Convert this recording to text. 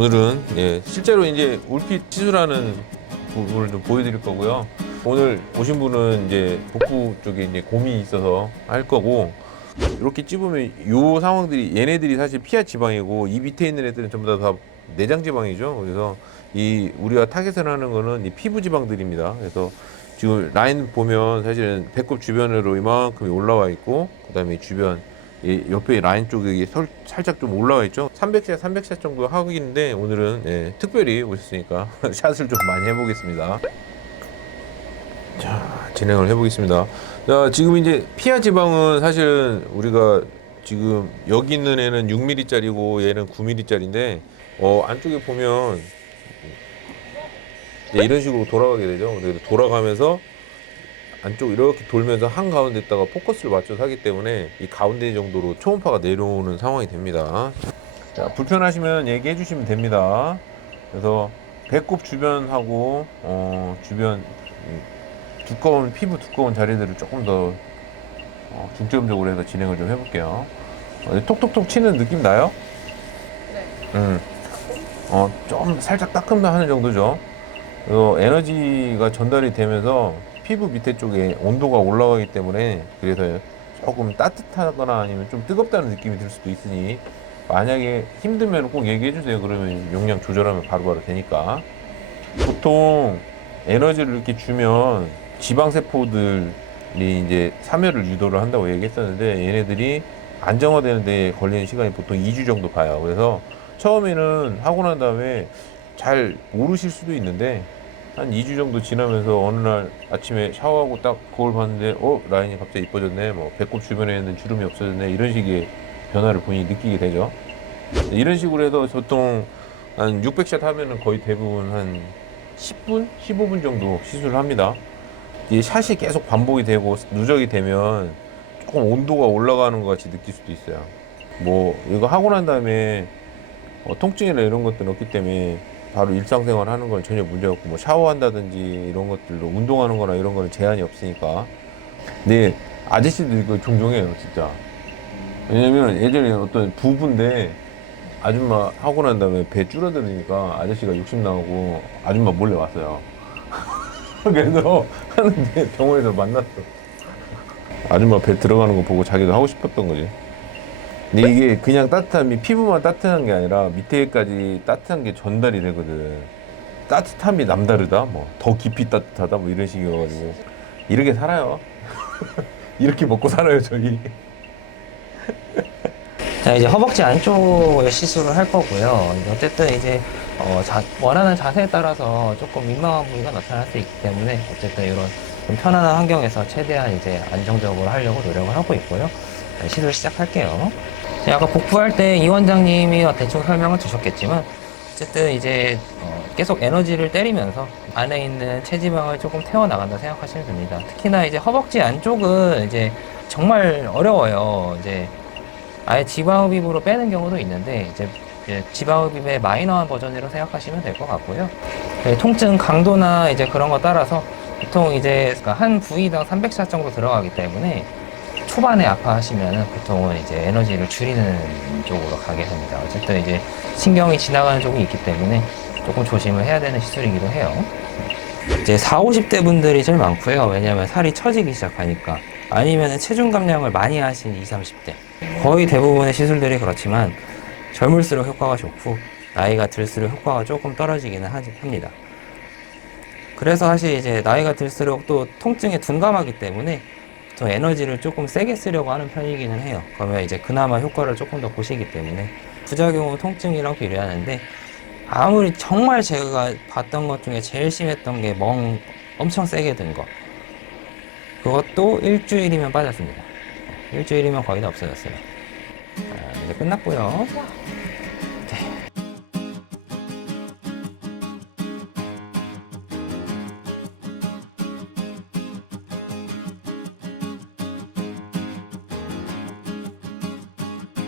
오늘은 실제로 이제 울핏 시술하는 부분을 좀 보여드릴 거고요. 오늘 오신 분은 이제 복부 쪽에 이제 곰이 있어서 할 거고, 이렇게 찝으면 요 상황들이 얘네들이 사실 피하 지방이고 이 밑에 있는 애들은 전부 다 내장 지방이죠. 그래서 이 우리가 타겟을 하는 거는 이 피부 지방들입니다. 그래서 지금 라인 보면 사실은 배꼽 주변으로 이만큼이 올라와 있고, 그다음에 주변 이 옆에 라인 쪽에 살짝 좀 올라와 있죠. 300샷 정도 하고 있는데 오늘은 특별히 오셨으니까 샷을 좀 많이 해보겠습니다. 자, 진행을 해보겠습니다. 자, 지금 이제 피하 지방은 사실은 우리가 지금 여기 있는 애는 6mm짜리고 얘는 9mm짜리인데 안쪽에 보면 이런 식으로 돌아가게 되죠. 그래서 돌아가면서 안쪽 이렇게 돌면서 한 가운데다가 포커스를 맞춰서 하기 때문에 이 가운데 정도로 초음파가 내려오는 상황이 됩니다. 자, 불편하시면 얘기해 주시면 됩니다. 그래서 배꼽 주변하고 주변 두꺼운 피부 두꺼운 자리들을 조금 더 중점적으로 해서 진행을 좀 해볼게요. 톡톡톡 치는 느낌 나요? 네. 좀 살짝 따끔하는 정도죠. 그래서 에너지가 전달이 되면서 피부 밑에 쪽에 온도가 올라가기 때문에, 그래서 조금 따뜻하거나 아니면 좀 뜨겁다는 느낌이 들 수도 있으니 만약에 힘들면 꼭 얘기해 주세요. 그러면 용량 조절하면 바로바로 되니까. 보통 에너지를 이렇게 주면 지방세포들이 이제 사멸을 유도를 한다고 얘기했었는데, 얘네들이 안정화되는 데 걸리는 시간이 보통 2주 정도 봐요. 그래서 처음에는 하고 난 다음에 잘 모르실 수도 있는데, 한 2주 정도 지나면서 어느 날 아침에 샤워하고 딱 거울 봤는데 라인이 갑자기 이뻐졌네, 뭐 배꼽 주변에 있는 주름이 없어졌네, 이런 식의 변화를 본인이 느끼게 되죠. 이런 식으로 해서 보통 한 600샷 하면은 거의 대부분 한 10분, 15분 정도 시술을 합니다. 이 샷이 계속 반복이 되고 누적이 되면 조금 온도가 올라가는 것 같이 느낄 수도 있어요. 뭐 이거 하고 난 다음에 통증이나 이런 것들은 없기 때문에 바로 일상생활 하는 건 전혀 문제 없고, 뭐 샤워한다든지 이런 것들로 운동하는 거나 이런 거는 제한이 없으니까. 근데 아저씨들 이거 종종 해요, 진짜. 왜냐면 예전에 어떤 부부인데 아줌마 하고 난 다음에 배 줄어들으니까 아저씨가 욕심 나고 아줌마 몰래 왔어요. 그래서 하는데 병원에서 만났어. 아줌마 배 들어가는 거 보고 자기도 하고 싶었던 거지. 근데 이게 그냥 피부만 따뜻한 게 아니라 밑에까지 따뜻한 게 전달이 되거든. 따뜻함이 남다르다, 뭐 더 깊이 따뜻하다, 뭐 이런 식이어가지고 이렇게 살아요. 이렇게 먹고 살아요, 저희. 자, 이제 허벅지 안쪽을 시술을 할 거고요. 어쨌든 이제 원하는 자세에 따라서 조금 민망한 부위가 나타날 수 있기 때문에 어쨌든 이런 좀 편안한 환경에서 최대한 이제 안정적으로 하려고 노력을 하고 있고요. 자, 시술 시작할게요. 자, 아까 복부할 때 이 원장님이 대충 설명을 주셨겠지만 어쨌든 이제 계속 에너지를 때리면서 안에 있는 체지방을 조금 태워나간다 생각하시면 됩니다. 특히나 이제 허벅지 안쪽은 이제 정말 어려워요. 이제 아예 지방흡입으로 빼는 경우도 있는데, 이제 지방흡입의 마이너한 버전으로 생각하시면 될 것 같고요. 네, 통증 강도나 이제 그런 거 따라서 보통 이제 한 부위당 300샷 정도 들어가기 때문에 초반에 아파하시면은 보통은 이제 에너지를 줄이는 쪽으로 가게 됩니다. 어쨌든 이제 신경이 지나가는 쪽이 있기 때문에 조금 조심을 해야 되는 시술이기도 해요. 이제 40, 50대 분들이 제일 많고요. 왜냐하면 살이 처지기 시작하니까. 아니면 체중 감량을 많이 하신 20, 30대. 거의 대부분의 시술들이 그렇지만 젊을수록 효과가 좋고 나이가 들수록 효과가 조금 떨어지기는 합니다. 그래서 사실 이제 나이가 들수록 또 통증에 둔감하기 때문에 또 에너지를 조금 세게 쓰려고 하는 편이기는 해요. 그러면 이제 그나마 효과를 조금 더 보시기 때문에 부작용은 통증이랑 비례하는데, 아무리 정말 제가 봤던 것 중에 제일 심했던 게 엄청 세게 든 거, 그것도 일주일이면 빠졌습니다. 일주일이면 거의 다 없어졌어요. 자, 이제 끝났고요.